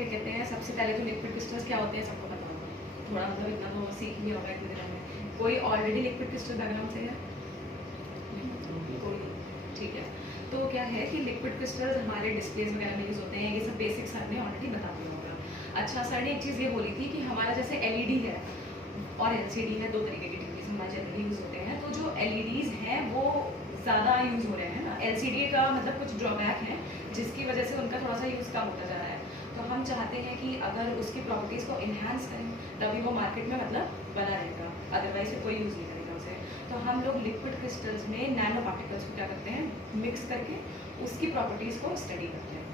क्या कहते हैं, सबसे पहले तो लिक्विड क्रिस्टल्स क्या होते हैं सबको पता होगा, थोड़ा मतलब इतना तो सीख भी होगा इतने दिनों में। कोई ऑलरेडी लिक्विड क्रिस्टल बैकग्राउंड से है? कोई? ठीक है। तो क्या है कि लिक्विड क्रिस्टल्स हमारे डिस्प्लेज वगैरह में यूज़ होते हैं, ये सब बेसिक सर ने ऑलरेडी बता दिया होगा। अच्छा, सर ने एक चीज़ ये बोली थी कि हमारा जैसे LED है और LCD है, दो तरीके के टीवीज हमारे जनरली यूज़ होते हैं। तो जो LEDs हैं वो ज़्यादा यूज़ हो रहे हैं ना, LCD का मतलब कुछ ड्रॉबैक है जिसकी वजह से उनका थोड़ा सा यूज़ कम होता जा रहा है। तो हम चाहते हैं कि अगर उसकी प्रॉपर्टीज़ को इन्हांस करें तभी वो मार्केट में मतलब बना रहेगा, अदरवाइज कोई यूज़ नहीं करेगा उसे। तो हम लोग लिक्विड क्रिस्टल्स में नैनो पार्टिकल्स को क्या करते हैं, मिक्स करके उसकी प्रॉपर्टीज़ को स्टडी करते हैं,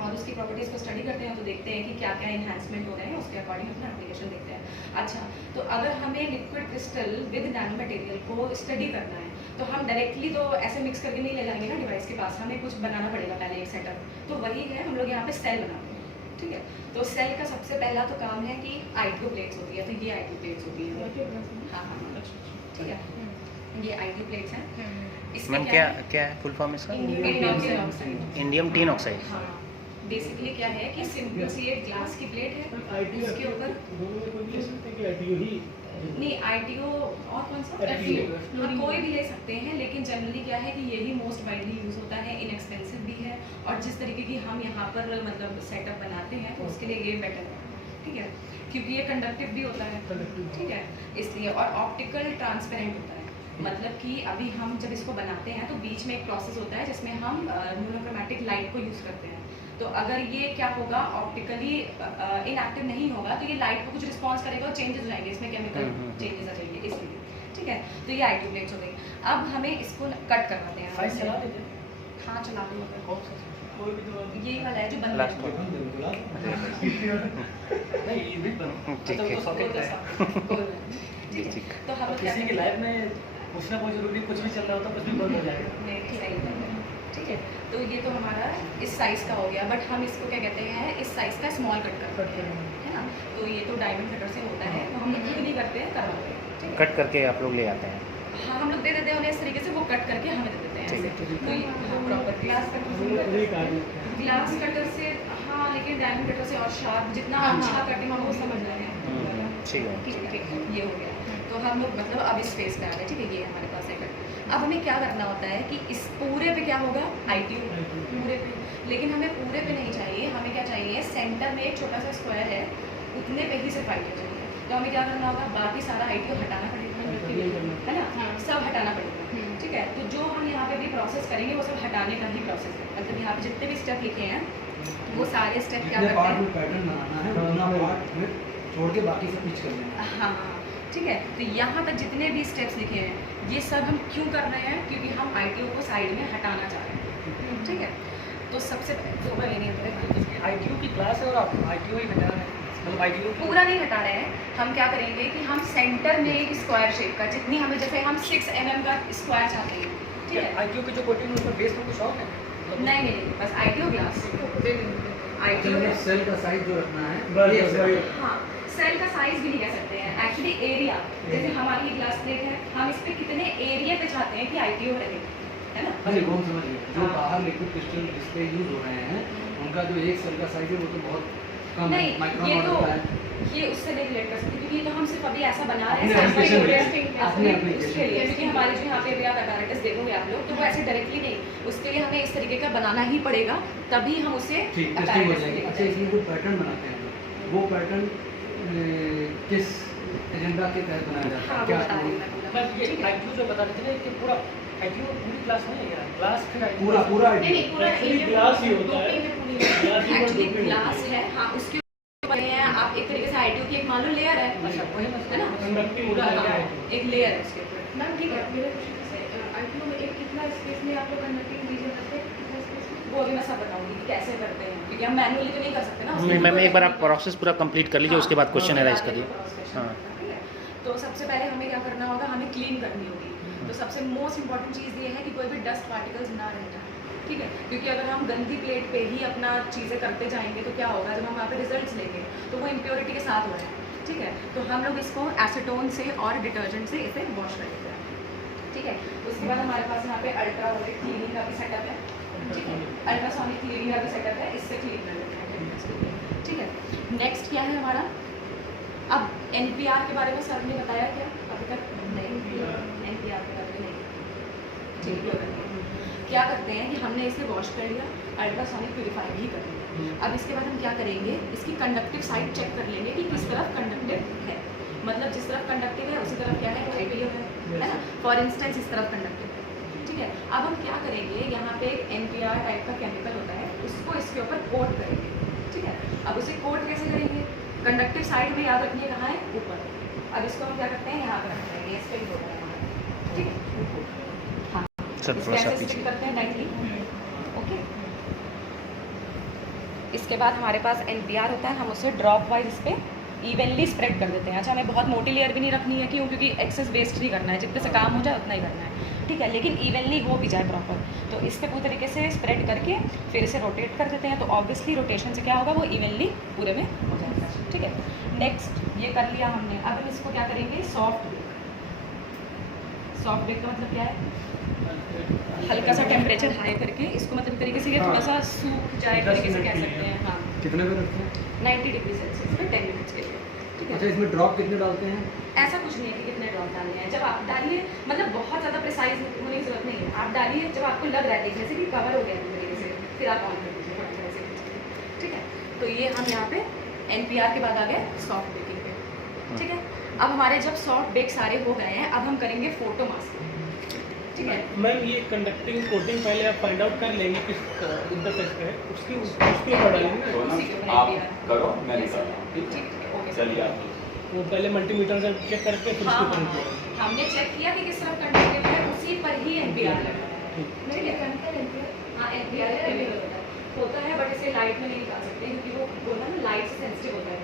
और उसकी प्रॉपर्टीज़ को स्टडी करते हैं तो देखते हैं कि क्या क्या इन्हांसमेंट हो रहे हैं, उसके अकॉर्डिंग अपना एप्लीकेशन देखते हैं। अच्छा, तो अगर हमें liquid crystal with nano material को स्टडी करना है तो हम डायरेक्टली तो ऐसे मिक्स करके नहीं ले जाएंगे ना डिवाइस के पास, हमें कुछ बनाना पड़ेगा पहले एक सेटअप। तो वही है, हम लोग यहाँ पे सेल बनाते हैं, ठीक है। तो सेल का सबसे पहला तो काम है कि I2 प्लेट्स होती है, तो ये I2 प्लेट्स होती है। हाँ हाँ, ठीक है, ये I2 प्लेट्स हैं। मैम क्या क्या है फुल फॉर्म इसका? Indium tin oxide. हाँ, बेसिकली क्या है कि सिंपल सी एक ग्लास की प्लेट है, उसके ऊपर नहीं ITO और कौन सा FTO, हाँ कोई भी ले सकते हैं, लेकिन जनरली क्या है कि यही मोस्ट वाइडली यूज़ होता है, इनएक्सपेंसिव भी है, और जिस तरीके की हम यहाँ पर मतलब सेटअप बनाते हैं तो उसके लिए ये बेटर है, ठीक है, क्योंकि ये कंडक्टिव भी होता है, ठीक है, इसलिए, और ऑप्टिकल ट्रांसपेरेंट होता है। मतलब कि अभी हम जब इसको बनाते हैं तो बीच में एक प्रोसेस होता है जिसमें हम मोनोक्रोमैटिक लाइट को यूज़ करते हैं। तो अगर ये क्या होगा, ऑप्टिकली इनएक्टिव नहीं होगा तो ये लाइट को कुछ रिस्पॉन्स करेगा और चेंजेस हो जाएंगे, इसमें केमिकल चेंजेस आ जाएंगे, इसलिए, ठीक है। तो ये I2 प्लेट्स हो गई। अब हमें इसको कट करवाते हैं। हाँ चला दो, यही वाला है जो बन रहा है। तो हम किसी की लाइफ में कुछ ना कुछ जरूरी, कुछ भी चल रहा होता, कुछ भी बंद हो जाएगा, ठीक है। तो ये तो हमारा इस साइज़ का हो गया, बट हम इसको क्या कहते हैं, इस साइज़ का स्मॉल कट करते हैं, है ना। तो ये तो डायमंड कटर से होता है, तो हम लोग खुद नहीं करते हैं, करवाते हैं, कट करके आप लोग ले आते हैं? हाँ, हम लोग दे देते हैं उन्हें इस तरीके से, वो कट करके हमें दे देते हैं ऐसे। तो ये प्रॉपर ग्लास कटर से, हाँ, लेकिन डायमंड कटर से और शार्प, जितना अच्छा कटिंग हम वो समझ रहे हैं, ठीक है, ये हो गया। तो हम लोग मतलब अब इस फेस पे आ गए, ठीक है, ये हमारे पास है कट। अब हमें क्या करना होता है कि इस पूरे पे क्या होगा, ITO पूरे पे, लेकिन हमें पूरे पे नहीं चाहिए, हमें क्या चाहिए, सेंटर में एक छोटा सा स्क्वायर है, उतने पे ही सिर्फ ITO चाहिए। तो हमें क्या करना होगा, बाकी सारा ITO हटाना पड़ेगा, है ना, सब हटाना पड़ेगा, ठीक है। तो जो हम यहाँ पे भी प्रोसेस करेंगे वो सब हटाने का ही प्रोसेस है, मतलब यहाँ पे जितने भी स्टेप लिखे हैं वो सारे स्टेप क्या करते हैं, पैटर्न बनाना है, उतना पार्ट फिर छोड़ के बाकी सब पिच कर लेना है। हाँ, ठीक है। तो यहाँ तक जितने भी स्टेप्स लिखे हैं ये सब हम क्यों कर रहे हैं, क्योंकि हम ITO को साइड में हटाना चाह रहे हैं, ठीक है। तो सबसे ITO की क्लास है और आप ITO ही हटा रहे हैं, मतलब ITO पूरा नहीं हटा रहे हैं, हम क्या करेंगे कि हम सेंटर में एक स्क्वायर शेप का, जितनी हमें, जैसे हम 6 mm का स्क्वायर चाहते हैं, ठीक है। ITO की जो कोटिंग है उसमें बेस में कुछ और है, नहीं, बस ITO ग्लास, ITO सेल का साइज जो रखना है, हाँ, सेल का साइज भी नहीं कह सकते हैं, एक्चुअली एरिया, जैसे हमारी ग्लास प्लेट है, हम इस पे कितने एरिया पे चाहते हैं कि ITO रहे, है ना। हाँ जी, वो समझ गए। जो बाहर लिक्विड क्रिस्टल डिस्प्ले यूज हो रहे हैं उनका जो एक सेल का साइज है वो तो बहुत कम है, माइक्रोन ये ऑर्डर तो का है। ये उससे नहीं रिलेट कर सकते, क्योंकि ये तो हम सिर्फ अभी ऐसा बना रहे अपने application हैं अपने उसके लिए, क्योंकि हमारे जो यहाँ पे अभी आप apparatus देखोगे आप लोग, तो वो ऐसे डायरेक्टली नहीं, उसके लिए हमें इस तरीके का बनाना ही पड़ेगा, तभी हम उसे ठीक टेस्टिंग हो जाएगी। अच्छा, इसमें कोई पैटर्न बनाते हैं हम, वो पैटर्न किस एजेंडा के तहत बनाया जाता है, क्या ये ITO जो बता रहे थे कि पूरा ITO पूरी क्लास नहीं है यार, क्लास फिर पूरा पूरा ग्लास ही होता है, एक्चुअली ग्लास है, हाँ, उसके ऊपर हैं आप एक तरीके से ITO की एक मान लो लेयर है, अच्छा वही है ना, पूरा है, एक लेयर है उसके ऊपर। मैम ठीक है, मेरे क्वेश्चन से ITO में एक कितना स्पेस में आप लोग कंडक्टिंग रीजन रखते हैं, कितना स्पेस में? वो अभी मैं सब बताऊंगी कि कैसे करते हैं, क्योंकि हम मैनुअली तो नहीं कर सकते ना। मैम एक बार आप प्रोसेस पूरा कंप्लीट कर लीजिए, उसके बाद क्वेश्चन एराइज करिए। हाँ, ठीक है। तो सबसे पहले हमें क्या करना होगा, हमें क्लीन करनी होगी। तो सबसे मोस्ट इंपॉर्टेंट चीज़ ये है कि कोई भी डस्ट पार्टिकल्स ना रह जाए, ठीक है, क्योंकि अगर हम गंदी प्लेट पे ही अपना चीज़ें करते जाएंगे तो क्या होगा, जब हम वहाँ पे रिजल्ट्स लेंगे तो वो इम्प्योरिटी के साथ हो रहा है, ठीक है। तो हम लोग इसको एसीटोन से और डिटर्जेंट से इसे वॉश कर लेते हैं, ठीक है। उसके बाद हमारे पास यहाँ पे अल्ट्रावोलेट क्लीनिंग का भी सेटअप है, ठीक है, अल्ट्रासोनिक क्लीनिंग का भी सेटअप है, इससे क्लीन कर लेते हैं। ठीक है। नेक्स्ट क्या है हमारा, अब NPR के बारे में सर ने बताया क्या अभी तक? नहीं, NPR के बारे में नहीं। ठीक है, क्या करते हैं कि हमने इसे वॉश कर लिया, अल्ट्रासोनिक प्यूरिफाई भी कर लिया। अब इसके बाद हम क्या करेंगे, इसकी कंडक्टिव साइड चेक कर लेंगे कि किस तरफ कंडक्टिव है, मतलब जिस तरफ कंडक्टिव है उसी तरफ क्या है, ITO है ना। फॉर इंस्टेंस इस तरफ कंडक्टिव है, ठीक है। अब हम क्या करेंगे, यहाँ पे NPR टाइप का केमिकल होता है, उसको इसके ऊपर कोट करेंगे, ठीक है। अब उसे कोट कैसे करेंगे, कंडक्टिव साइड में याद रखिए कहाँ है, ऊपर। अब इसको हम क्या करते हैं, यहाँ पर रखते हैं, इस पे ही होता है हमारा, ठीक है। हाँ, सर थोड़ा सा पीछे करते हैं डायरेक्टली, ओके। इसके बाद हमारे पास NPR होता है, हम उसे ड्रॉप वाइज इस पे इवनली स्प्रेड कर देते हैं। अच्छा, हमें बहुत मोटी लेयर भी नहीं रखनी है, क्यों? क्योंकि एक्सेस वेस्ट नहीं करना है, जितने से काम हो जाए उतना ही करना है, ठीक है। लेकिन इवनली हो भी जाए प्रॉपर, तो इस पे पूरी तरीके से स्प्रेड करके फिर इसे रोटेट कर देते हैं, तो ऑब्वियसली रोटेशन से क्या होगा, वो इवनली पूरे में हो जाएगा, ठीक है। नेक्स्ट ये कर लिया हमने, अब हम इसको क्या करेंगे, सॉफ्ट बेक। सॉफ्ट बेक का मतलब क्या है, हल्का सा टेम्परेचर हाई करके इसको, मतलब तरीके से ये थोड़ा सा सूख जाए तरीके से कह सकते हैं। हाँ, कितने पे रखते हैं? 90 डिग्री सेल्सियस पे 10 मिनट्स के लिए, ठीक है। अच्छा, इसमें ड्रॉप कितने डालते हैं? ऐसा कुछ नहीं है कि कितने ड्रॉप डालने हैं, जब आप डालिए, मतलब बहुत ज़्यादा प्रिसाइज होने की जरूरत नहीं है, आप डालिए जब आपको लग रहा है देखने से कि कवर हो गया है तरीके से, फिर आप ऑन कर दीजिए फटाफट से, ठीक है। तो ये हम यहाँ पे NPR के बाद आ गए सॉफ्ट बेकिंग पे, ठीक है। अब हमारे जब सॉफ्ट बेक सारे हो गए हैं, अब हम करेंगे फोटो मास्किंग, ठीक है। मैम ये कंडक्टिंग कोटिंग पहले आप फाइंड आउट कर लेंगे किस इंटरफेस पे है, उसके ऊपर डालेंगे तो उसी के ऊपर आप NPR। करो, मैं नहीं करता हूँ। ठीक है, ओके। चलिए आप वो पहले मल्टीमीटर से चेक करके फिर हाँ उसके हाँ ऊपर हाँ, हमने चेक किया कि किस तरफ कंडक्टिव है, उसी पर ही NPR लगा है, ठीक है। हाँ, NPR केमिकल होता है, बट इसे लाइट में नहीं निकाल सकते, क्योंकि वो ना लाइट से सेंसिटिव होता है।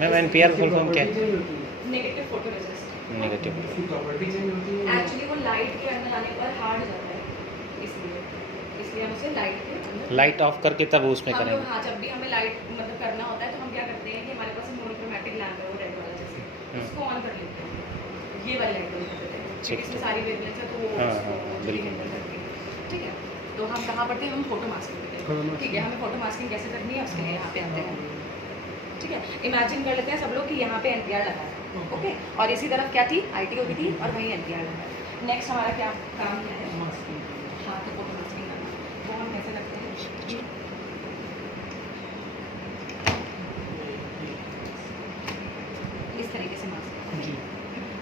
मैम NPR फुल फॉर्म क्या है? Negative photo resist, negative. उसकी प्रॉपर्टी चेंज होती है? एक्चुअली वो लाइट के अंदर आने पर हार्ड हो जाता है, इसलिए हम उसे लाइट के अंदर, लाइट ऑफ करके तब उसमें हम लोग, करेंगे। हाँ, जब भी हमें लाइट मतलब करना होता है तो हम क्या करते हैं कि हमारे पास मोनोक्रोमैटिक लैम्प है, वो रेड वाला जैसे, उसको ऑन कर लेते हैं, ये वाली लाइट बंद कर देते हैं, क्योंकि इसमें सारी वेवलेंथ्स है, तो वो हाँ, उसको हाँ, भी बिल्कुल। handle करती है, ठीक है। तो हम कहाँ पढ़ते हैं, हम फोटो मास्किंग करते हैं, ठीक है। हमें फोटो मास्किंग कैसे करनी है उसके लिए यहाँ पे आते हैं, ठीक है। इमेजिन कर लेते हैं सब लोग कि यहाँ पे NPR लगा है, ओके, और इसी तरफ क्या थी, ITO की थी, और वहीं NPR लगा है। नेक्स्ट हमारा क्या काम क्या है, हाँ, तो फोटो मास्किंग करना, वो हम कैसे करते हैं, इस तरीके से मास्क,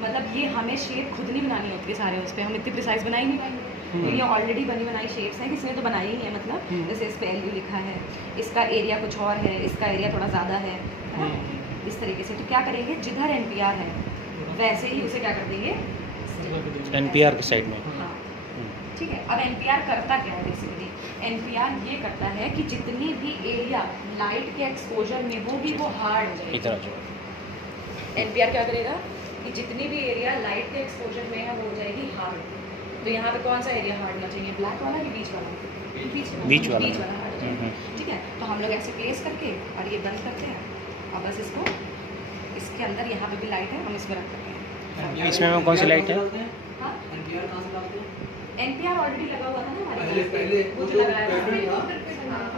मतलब ये हमें शेप खुद नहीं बनानी होती है सारे उस पर, हम इतनी प्रिसाइज बना ही नहीं पाएंगे, तो ये ऑलरेडी बनी बनाई शेप्स हैं, किसी ने तो बनाई ही है, मतलब जैसे इस पे LU लिखा है, इसका एरिया कुछ और है, इसका एरिया थोड़ा ज़्यादा है ना, इस तरीके से। तो क्या करेंगे, जिधर NPR है वैसे ही उसे क्या कर देंगे, NPR की साइड में। हाँ, ठीक है। अब NPR करता क्या है, बेसिकली NPR ये करता है कि जितनी भी एरिया लाइट के एक्सपोजर में होगी वो हार्ड हो जाएगी। इधर आ जाओ। NPR क्या करेगा कि जितनी भी एरिया लाइट के एक्सपोजर में है वो हो जाएगी हार्ड। तो यहाँ पे कौन सा एरिया हार्ड होना चाहिए, ब्लैक वाला कि बीच वाला? बीच वाला। बीच वाला हार्ड हो जाएगा, ठीक है। तो हम लोग ऐसे प्लेस करके और ये बंद करते हैं, और बस इसको इसके अंदर यहाँ पे भी लाइट है, हम इसमें रख सकते हैं। इसमें मैम कौन सी लाइट है? हाँ, NPR कहाँ से डालते हैं? NPR ऑलरेडी लगा हुआ था ना हमारे पहले पास, पहले वो जो जो लगाया था, पैटर्न था,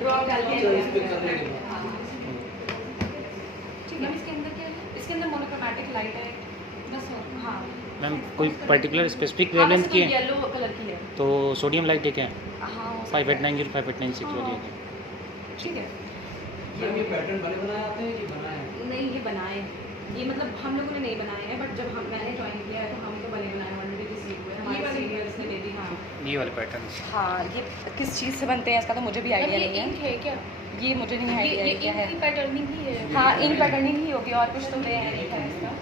ड्रॉप डाल के अच्छा, इस पे करने के बाद। हाँ, ठीक है। इसके अंदर क्या है, इसके अंदर मोनोक्रोमैटिक लाइट है बस, हाँ। मैम कोई पर्टिकुलर स्पेसिफिक हाँ, वेवलेंथ वैसे की तो है? येलो कलर की है, तो सोडियम लाइट है क्या? हाँ, हो सकता है। 5890 5896 वाली है। ठीक है। मैम, ये पैटर्न बने बनाए आते हैं कि बनाए हैं? नहीं, ये बनाए, ये मतलब हम लोगों ने नहीं बनाए हैं, बट जब मैंने ज्वाइन किया है तो हम तो बने बनाए ऑलरेडी, किसी हुए हमारे सीनियर्स ने दे दी। हाँ ये वाले पैटर्न। हाँ, ये किस चीज़ से बनते हैं इसका तो मुझे भी आइडिया नहीं है, है क्या, ये मुझे नहीं आइडिया है क्या है। पैटर्निंग ही है। हाँ, इन पैटर्निंग ही होगी, और कुछ तो है इसका।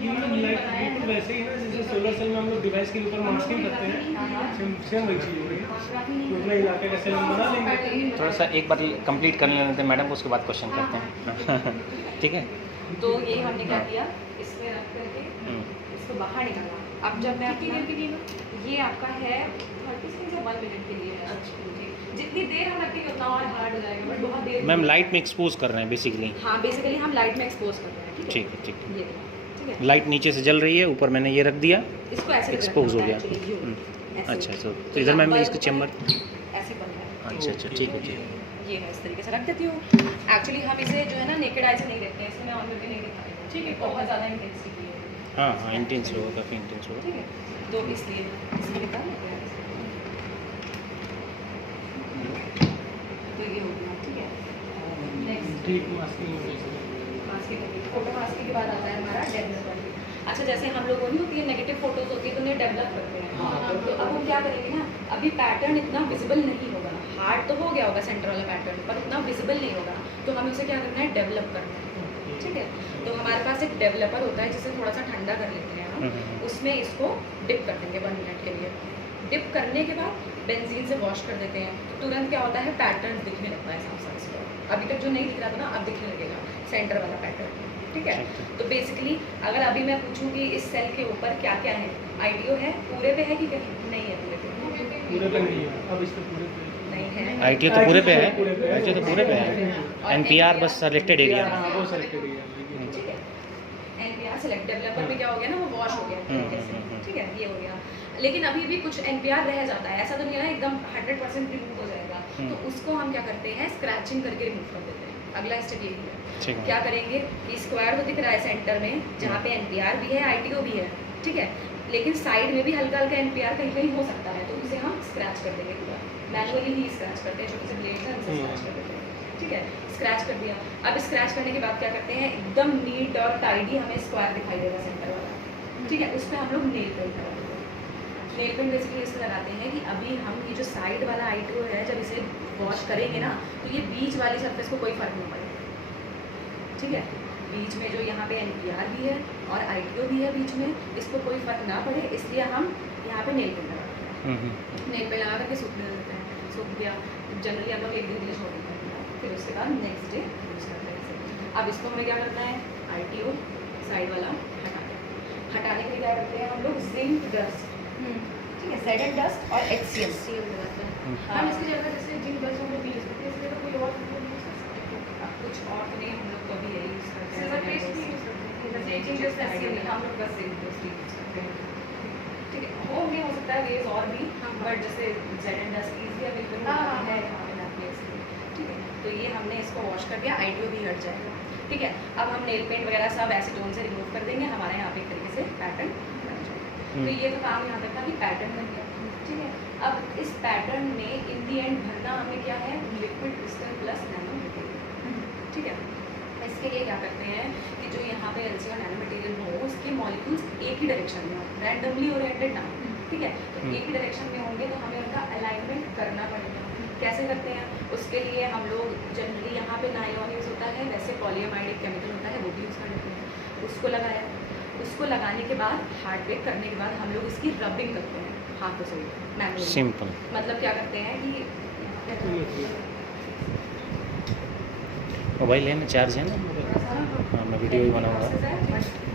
ये मतलब लाइट बिल्कुल वैसे ही ना जैसे सोलर सेल में हम लोग डिवाइस के ऊपर मास्किंग करते हैं, सेम वही चीज़ होगी। तो उतना इलाके का सेल हम बना लेंगे। थोड़ा सा एक बार कंप्लीट कर लेते हैं मैडम, उसके बाद क्वेश्चन करते हैं। ठीक है। तो ये हमने क्या किया, इसमें रख करके इसको बाहर निकाला। अब जब मैं ये आपका है 30 सेकंड से 1 मिनट के लिए है। जितनी देर हम रखेंगे उतना और हार्ड हो जाएगा, बट बहुत देर मैम लाइट में एक्सपोज कर रहे हैं बेसिकली। हाँ, बेसिकली हम लाइट में एक्सपोज कर रहे हैं, ठीक है, ठीक है। ये ठीक है। लाइट नीचे से जल रही है, ऊपर मैंने ये रख दिया, इसको ऐसे एक्सपोज हो गया। ऐसे अच्छा, तो इधर मैम इसका चैम्बर। ऐसे बन रहा है। अच्छा, ठीक है, ठीक है। ये है, इस तरीके से रख देती हूँ। एक्चुअली हम इसे जो है ना नेकेड आई से नहीं देखते हैं, इसमें मैं ऑन करके नहीं दिखा रही हूँ, ठीक है, बहुत ज़्यादा इंटेंसिटी है। हाँ हाँ इंटेंस होगा, काफ़ी इंटेंस होगा। ठीक है, तो इसलिए इसे निकाल लेते हैं। तो ये हो गया, ठीक है। Next deep masking masking, photo masking के बाद आता है हमारा डेवलपर। अच्छा, जैसे हम लोगों नहीं होती है नेगेटिव फोटोज होती है तो उन्हें डेवलप करते हैं। तो अब हम क्या करेंगे ना, अभी पैटर्न इतना विजिबल नहीं होगा, हार्ड तो हो गया होगा सेंटर वाला पैटर्न, पर उतना विजिबल नहीं होगा, तो हमें उसे क्या करना है, डेवलप करना है। ठीक है, तो हमारे पास एक डेवलपर होता है जिसे थोड़ा सा ठंडा कर लेते हैं हम, उसमें इसको डिप कर देंगे 1 मिनट के लिए। डिप करने के बाद बेंजीन से वॉश कर देते हैं, तो तुरंत क्या होता है, पैटर्न दिखने लगता है साफ साफ इसको। अभी तक जो नहीं दिख रहा था ना, अब दिखने लगेगा सेंटर वाला पैटर्न। ठीक है, तो बेसिकली अगर अभी मैं पूछूं कि इस सेल के ऊपर क्या क्या है, आईटीओ है, पूरे पे है कि कहीं नहीं है, पूरे पे पूरे पे नहीं है, अब इस पे पूरे पे नहीं है। ITO तो पूरे पे है, पूरे पे है। ITO तो पूरे पे है, NPR बस सेलेक्टेड एरिया में। हाँ वो सेलेक्टेड है। ठीक है, एनपीआर सेलेक्ट, डेवलपर में क्या हो गया ना, वो वॉश हो गया तरीके से। ठीक है, ये हो गया, लेकिन अभी भी कुछ एनपीआर रह जाता है, ऐसा तो नहीं है ना एकदम 100% रिमूव हो जाएगा, तो उसको हम क्या करते हैं, स्क्रैचिंग करके रिमूव कर देते हैं। अगला स्टेप यही है। ठीक है। क्या करेंगे कि स्क्वायर तो दिख रहा है सेंटर में, जहाँ पे एनपीआर भी है, आईटीओ भी है, ठीक है, लेकिन साइड में भी हल्का हल्का एनपीआर कहीं कहीं हो सकता है, तो उसे हम स्क्रैच कर देंगे पूरा, मैनुअली ही स्क्रैच करते हैं, छोटे से ब्लेड से उसे स्क्रैच कर देते हैं। ठीक है, स्क्रैच कर दिया। अब स्क्रैच करने के बाद क्या करते हैं, एकदम नीट और टाइडी हमें स्क्वायर दिखाई देगा सेंटर वाला। ठीक है, उस पर हम लोग नेल पेंट लगा देते हैं। नेल पेंट बेसिकली इसलिए लगाते हैं कि अभी हम ये जो साइड वाला आईटीओ है, जब इसे वॉश करेंगे ना, तो ये बीच वाली सरफेस को कोई फर्क नहीं पड़ेगा। ठीक है, बीच में जो यहाँ पे एनपीआर भी है और आईटीओ भी है बीच में, इसको कोई फर्क ना पड़े, इसलिए हम यहाँ पे नेल पेंट लगाते हैं। नेल पेंट लगा करके सूखने देते हैं, सूख गया, जनरली हम लोग 1 दिन के लिए छोड़ देते हैं, फिर उसके बाद नेक्स्ट डे यूज़ करते हैं इसे। अब इसको हमें क्या करना है, आईटीओ साइड वाला हटाते हैं। हटाने के लिए क्या करते हैं हम लोग, जिंक डस्ट, ठीक है, जेड एंड डस्ट और HCl लगाते हैं। हम इसकी जगह जैसे जिंक डस्ट हम लोग यूज करते हैं, इसलिए तो कोई और यूज कर सकते हैं। अब कुछ और तो नहीं, हम लोग तो अभी यही यूज़ करते हैं, सिल्वर पेस्ट भी यूज करते हैं, जैसे जिंक डस्ट ऐसे ही हम लोग बस जिंक डस्ट यूज़ करते हैं। ठीक है, वो नहीं हो सकता है वेज और भी, बट जैसे Z and dust easy available है यहाँ पे लाके इसलिए। ठीक है, तो ये हमने इसको वॉश कर दिया, आईटीओ भी हट जाएगा। ठीक है, अब हम नेल पेंट वगैरह सब एसीटोन से रिमूव कर देंगे, हमारे यहाँ पे एक तरीके से पैटर्न बन जाएगा। तो ये तो काम यहाँ तक था कि पैटर्न बन गया। ठीक है, अब इस पैटर्न में इन दी एंड भरना हमें क्या है, liquid crystal plus nano material. ठीक है, इसके लिए क्या करते हैं कि जो यहाँ पे एलसी और नैनो मटेरियल हो, उसके मॉलिक्यूल्स एक ही डायरेक्शन में हो, रैंडमली ओरिएंटेड ना हो। ठीक है, तो एक ही डायरेक्शन में होंगे तो हमें उनका अलाइनमेंट करना पड़ेगा। कैसे करते हैं, उसके लिए हम लोग जनरली यहाँ पे नायलॉन यूज़ होता है, वैसे पॉलीएमाइड एक केमिकल होता है, वो भी यूज़ कर लेते हैं। उसको लगाया, उसको लगाने के बाद हार्ड बेक करने के बाद हम लोग इसकी रबिंग करते हैं हाथों से मैनुअली। सिंपल। मतलब क्या करते हैं कि मोबाइल है ना, चार्ज है ना? थोड़ा सा हाँ मैं वीडियो भी बनाऊंगा।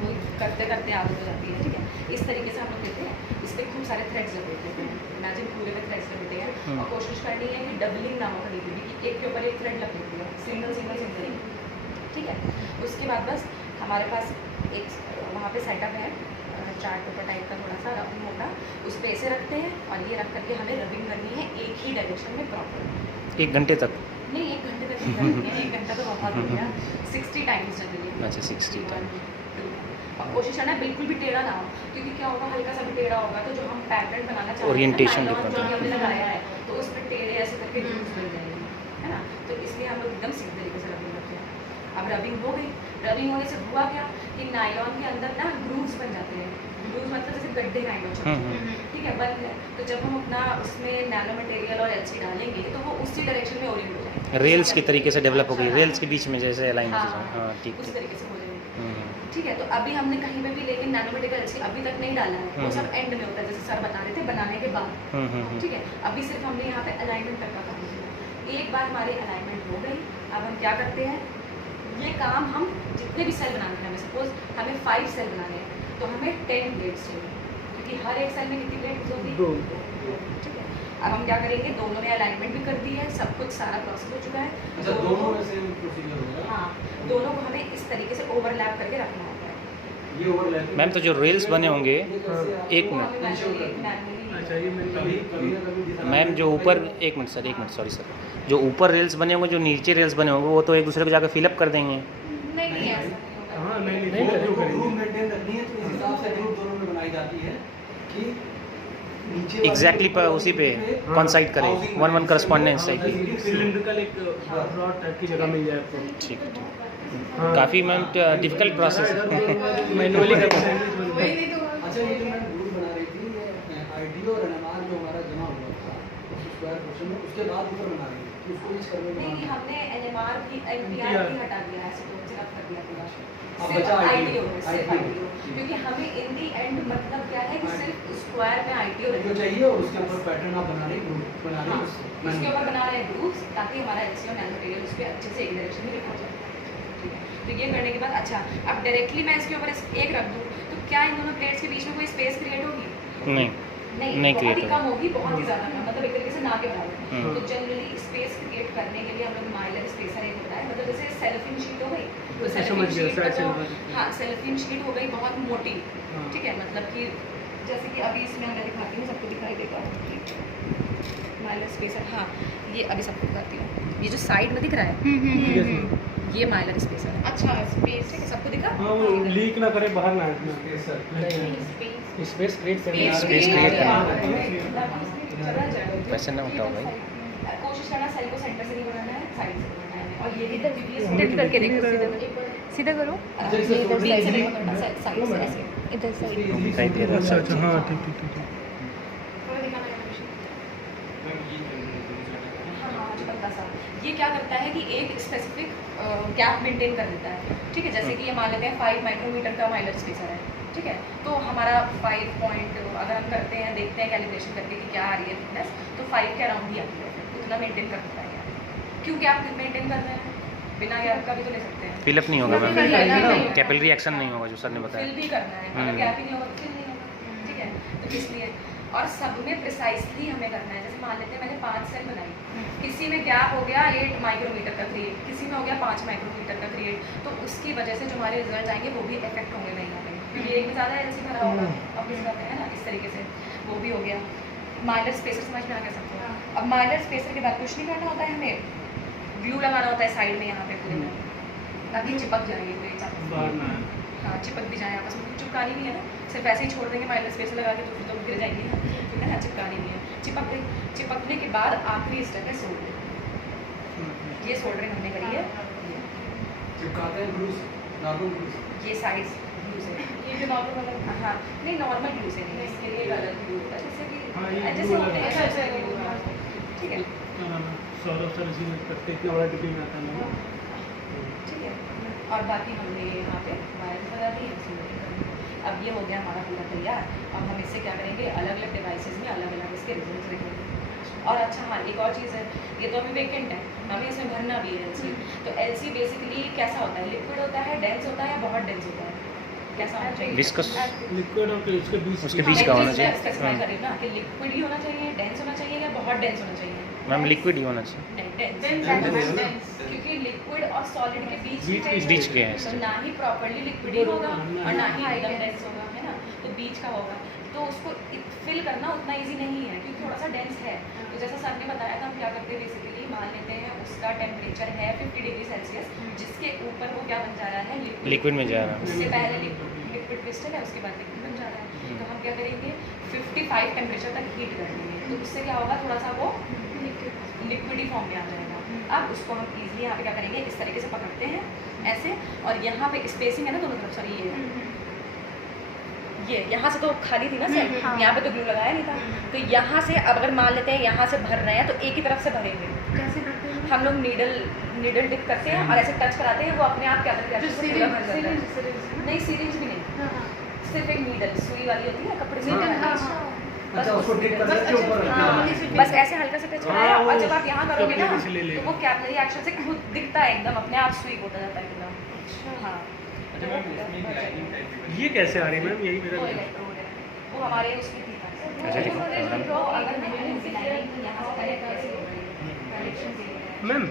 वो करते करते आदत हो जाती है। ठीक है, इस तरीके से हम लोग देते हैं, इस पर खूब सारे थ्रेड्स लगे देते हैं, इमेजिन पूरे में थ्रेड्स लगे हैं, और कोशिश करनी है कि डबलिंग ना हो कभी भी, कि एक के ऊपर एक थ्रेड लग देती है, सिंगल सिंगल सिंगल। ठीक है, उसके बाद बस हमारे पास एक वहाँ पे सेटअप है चार्ट पेपर टाइप का, थोड़ा सा रफ मोटा, उस पर ऐसे रखते हैं और ये रख करके हमें रबिंग करनी है एक ही डायरेक्शन में प्रॉपर। 1 घंटे तक? नहीं, 1 घंटे तक नहीं करनी है, 1 घंटा तो बहुत हो गया, 60 टाइम्स जनरली। अच्छा 60 टाइम। और कोशिश करना है बिल्कुल भी टेढ़ा ना हो, क्योंकि क्या होगा, हल्का सा भी टेढ़ा होगा तो जो हम पैटर्न बनाना चाहते हैं, Orientation nylon different जो है। हमने लगाया है, तो उस पर टेढ़े ऐसे करके ग्रूव्स बन जाएंगे, है ना, तो इसलिए हम लोग एकदम सीधे तरीके से रबिंग करते हैं। अब रबिंग हो गई, रबिंग होने से हुआ क्या कि नायलॉन के अंदर ना ग्रूव्स बन जाते हैं, ग्रूव्स मतलब जैसे गड्ढे काइंड ऑफ। ठीक है, बन गए, तो जब हम अपना उसमें नैनो मटेरियल और एलसी डालेंगे तो वो उसी डायरेक्शन में ओरिएंट हो जाएंगे, रेल्स की तरीके से डेवलप हो गई, रेल्स के बीच में जैसे अलाइन हाँ, हाँ ठीक उस ठीक। तरीके से हो जाएंगे। ठीक है, तो अभी हमने कहीं पे भी लेकिन नैनो मटेरियल एलसी अभी तक नहीं डाला है, वो सब एंड में होता है, जैसे सर बता रहे थे बनाने के बाद। ठीक है, अभी सिर्फ हमने यहाँ पे अलाइनमेंट तक का काम किया। एक बार हमारी अलाइनमेंट हो गई, अब हम क्या करते हैं, ये काम हम जितने भी सेल बनाने हैं, हमें सपोज हमें 5 सेल बनाने हैं तो हमें 10 प्लेट्स चाहिए, क्योंकि हर एक सेल में कितनी प्लेट यूज होती है, 2। ठीक है, अब हम क्या करेंगे, दोनों में अलाइनमेंट भी कर दी है, सब कुछ सारा प्रोसेस हो चुका है। अच्छा, दोनों में सेम प्रोसीजर होगा? हाँ, दोनों को हमें इस तरीके से ओवरलैप करके रखना होता है। ये ओवरलैप मैम तो जो रेल्स बने होंगे, एक वो मिनट। हमें manually अच्छा ये मैंने कभी कभी ना कभी मैम जो ऊपर, 1 minute sir, 1 minute, sorry sir. जो ऊपर रेल्स बने होंगे, जो नीचे रेल्स बने होंगे, वो तो एक दूसरे को जाकर फिलअप कर देंगे। नहीं नहीं ऐसा नहीं होगा। हाँ नहीं वो नहीं जो ग्रुप करेंगे मेंटेन रखनी है तो इस हिसाब से ग्रुप दोनों में बनाई जाती है कि नीचे वाले एग्जैक्टली पर उसी पे कॉन्साइड करे, housing 1-1 correspondence टाइप की। सिलिंड्रिकल एक रॉड टाइप की जगह मिल जाए आपको। ठीक है, ठीक हाँ। काफ़ी मैम डिफ़िकल्ट प्रोसेस है। मैनुअली करना है। वही नहीं तो अच्छा ये जो मैं ग्रुप बना रही थी ये आईडी और एनएमआर जो हमारा जमा हुआ था उस स्क्वायर पोर्शन में, उसके बाद ऊपर बना रही थी उसको इस करने में नहीं हमने एनएमआर की एनपीआर की हटा दिया है, सिर्फ कर दिया पूरा। अब सिर्फ बचा आईटीओ ITO, सिर्फ ITO, आईटीओ, क्योंकि हमें इन दी एंड मतलब क्या है कि सिर्फ स्क्वायर में आईटीओ जो चाहिए और उसके ऊपर पैटर्न आप बना रही ग्रुप बना हाँ, रही उसके ऊपर बना रहे हैं ग्रुप्स ताकि हमारा एलसी और नैनो मटेरियल उस पर अच्छे से एक डायरेक्शन में लिखा जाए। ठीक है, तो ये करने के बाद अच्छा अब डायरेक्टली मैं इसके ऊपर एक रख दूँ तो क्या इन दोनों प्लेट्स के बीच में कोई स्पेस क्रिएट होगी? नहीं नहीं create बहुत ही होगी। कम होगी, बहुत ही ज़्यादा कम, मतलब एक तरीके से ना के बराबर। हम्म। तो जनरली स्पेस क्रिएट करने के लिए हम लोग माइलर स्पेसर एक होता है, मतलब जैसे सेल्फिन शीट हो गई तो अच्छा, सेल्फिन समझ गया, शीट side से तो लगा देते हैं। हाँ सेल्फिन शीट हो गई बहुत मोटी। हाँ। ठीक है, मतलब कि जैसे कि अभी इसमें मैं दिखाती हूँ, सबको दिखाई देगा माइलर स्पेसर। हाँ ये अभी सबको दिखाती हूँ, ये जो साइड में दिख रहा है ये माइलर स्पेसर है। अच्छा स्पेस ठीक है, सबको दिखा? हाँ वो लीक ना करे बाहर ना आए space space create Space create करना करना वैसे ना होता होगा। कोशिश करना सेल को सेंटर से नहीं बनाना है, साइड से बनाना है। और ये इधर टिल्ट करके देखो, सीधा करो। अच्छा, इससे ये इधर सोल्डर बीच से नहीं नहीं पकड़ना, साइड से ऐसे इधर साइड। दिखाई दे रहा अच्छा है। अच्छा हाँ ठीक ठीक ठीक थोड़ा दिखाना है मशीन। हाँ हल्का सा ये क्या करता है कि एक स्पेसिफिक गैप मेंटेन कर देता है। ठीक है, जैसे कि ये मान लेते हैं 5 माइक्रोमीटर का माइलर स्पेसर है। ठीक है, तो हमारा 5 पॉइंट अगर हम करते हैं, देखते हैं कैलिब्रेशन करके कि क्या आ रही है थिकनेस, तो 5 के अराउंड ही आती है, उतना मेंटेन कर देता है। क्यों गैप मेंटेन कर रहे हैं? बिना गैप का भी तो ले सकते हैं, फिलअप नहीं होगा नहीं, नहीं, मैम, नहीं। कैपिलरी एक्शन नहीं होगा जो सर ने फिल बताया। भी करना है, अगर गैप ही नहीं होगा तो फिल नहीं होगा। ठीक है, तो इसलिए और सब में प्रिसाइसली हमें करना है। जैसे मान लेते हैं मैंने 5 सेल बनाई, किसी में गैप हो गया 8 माइक्रोमीटर का क्रिएट, किसी में हो गया 5 माइक्रोमीटर का क्रिएट, तो उसकी वजह से जो हमारे रिजल्ट आएंगे वो भी इफेक्ट होंगे कहीं ना कहीं, क्योंकि एक में ज़्यादा एलसी भरा होगा, अब करते हैं ना इस तरीके से, वो भी हो गया। माइलर स्पेसर समझ में आ गया सबको? अब माइलर स्पेसर के बाद कुछ नहीं करना होता है, हमें ग्लू लगाना होता है साइड में यहाँ पे पूरे में, ताकि चिपक जाए ये प्लेट्स आपस बाहर में। ना आए। हाँ चिपक भी जाए आपस में, चिपकानी नहीं है ना, सिर्फ ऐसे ही छोड़ देंगे माइलर स्पेसर लगा के तो फिर तो गिर जाएंगी ना, ठीक है ना, चिपकानी नहीं है। चिपक गई, चिपकने के बाद आखिरी स्टेप है सोल्डरिंग। ये सोल्डरिंग हमने करी है, चिपकाते हैं ग्लू से, नॉर्मल ग्लू से। ये साइड्स ग्लू से, ये जो नॉर्मल वाला हाँ नहीं नॉर्मल ग्लू से नहीं, इसके लिए एक अलग ग्लू होता है, हाँ, ये जैसे कि glue जैसे अलग होते हैं है। ऐसा ऐसा glue होता है। ठीक है, क्या नाम है? सौरभ सर इसी में करते इतना बड़ा टिफिन में आता है ना। ठीक है, और बाकी हमने यहाँ पे वायर्स लगा दी है, सोल्डरिंग कर दी। अब ये हो गया हमारा पूरा तैयार। अब हम इससे क्या करेंगे, अलग अलग डिवाइसेस में अलग अलग इसके रिजल्ट लिखेंगे। और अच्छा हाँ एक और चीज़ है, ये तो अभी वेकेंट है, हमें इसमें भरना भी है एलसी। तो एलसी बेसिकली कैसा होता है, लिक्विड होता है, डेंस होता है या बहुत डेंस होता है, कैसा होना चाहिए? विस्कस लिक्विड और फिर उसके बीच उसके बीच का होना चाहिए। स्पेसिफाई करें ना कि लिक्विड ही होना चाहिए, डेंस होना चाहिए या बहुत डेंस होना चाहिए? मैम लिक्विड ही होना चाहिए। नहीं डेंस, क्योंकि लिक्विड और सॉलिड के बीच बीच है, बीच के हैं। तो ना ही प्रॉपर्ली लिक्विड ही होगा और ना ही एकदम डेंस होगा, है ना, तो बीच का होगा। तो उसको फिल करना उतना इजी नहीं है क्योंकि थोड़ा सा डेंस है। तो जैसा सर ने बताया था, हम क्या करते हैं बेसिकली मान लेते हैं उसका टेम्परेचर है 50 डिग्री सेल्सियस, जिसके ऊपर वो क्या बन जा रहा है, लिक्विड में जा रहा है। उससे पहले लिक्विड क्रिस्टल है, उसके बाद लिक्विड बन जा रहा है। तो हम क्या करेंगे 55 टेम्परेचर तक हीट कर लेंगे, तो उससे क्या होगा, थोड़ा सा वो लिक्विडी फॉर्म में आ जाएगा। अब उसको हम इजीली यहाँ पे क्या करेंगे, इस तरीके से पकड़ते हैं ऐसे, और यहाँ पे स्पेसिंग है ना दोनों तरफ, सॉरी ये यहाँ से तो खाली थी ना सेल, यहाँ पे तो ग्लू लगाया नहीं था, तो यहाँ से अब अगर मान लेते हैं यहाँ से भर रहे हैं तो एक ही तरफ से भरेंगे। कैसे करते हैं? हम लोग नीडल डिप करते हैं और ऐसे टच कराते हैं, वो अपने आप क्या करते जो हैं, सीरिंज भर जाता है। सीरिंज नहीं सीरीज भी नहीं, सिर्फ एक नीडल सुई वाली होती है कपड़े से, हाँ, अच्छा उसको डिप करके बस उसके ऊपर अच्छा, रखना हाँ, है। बस ऐसे हल्का से टच कराया, और जब आप यहाँ करोगे ना कैपिलरी से ले लेगा। तो वो कैपिलरी एक्शन से खुद दिखता है एकदम, अपने आप स्वीप होता जाता है एकदम। हाँ ये कैसे आ रही है मैम, यही वो मेरा इलेक्ट्रोड है, वो हमारे उसमें थी। अच्छा, ठीक है। तो अगर मैंने डिजाइनिंग यहाँ से कनेक्ट कैसे हो रही है, कनेक्शन दे रहे हैं। मैम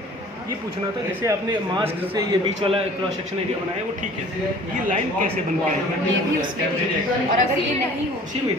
ये पूछना था, जैसे आपने मास्क से ये बीच वाला क्रॉस सेक्शन एरिया बनाया है वो ठीक है, ये लाइन कैसे बनती है? ये भी उसमें थी, और अगर ये नहीं हो उसी में